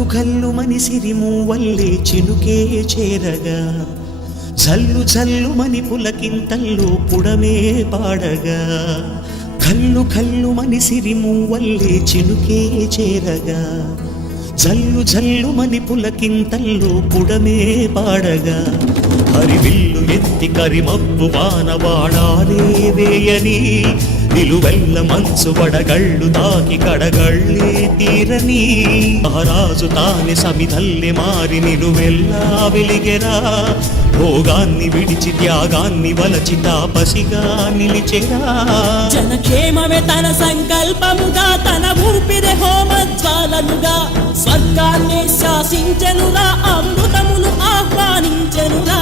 ఘల్లు ఘల్లు మని సిరిమూవల్లే చినుకే చేరగా జల్లు జల్లు మని పులకింతల్లో పుడమే పాడగా ఘల్లు ఘల్లు మని సిరిమూవల్లే చినుకే చేరగా జల్లు జల్లు మని పులకింతల్లో పుడమే పాడగా హరివిల్లు ఎత్తి కరిమబ్బు వానవాడాలే వేయని నిలువెల్ల మంచు వడగళ్ళు తాకి కడగళ్ళే తీరని మహారాజు తాని సమిధల్లె మారి నిలువెల్లా వెలిగెరా భోగాన్ని విడిచి త్యాగాన్ని వలచి తాపసిగా నిలిచెరా జనక్షేమమే తన సంకల్పముగా తన ఊపిరి హోమజ్వాలనుగా స్వర్గాన్ని శాసించెనురా అమృతమును ఆహ్వానించెనురా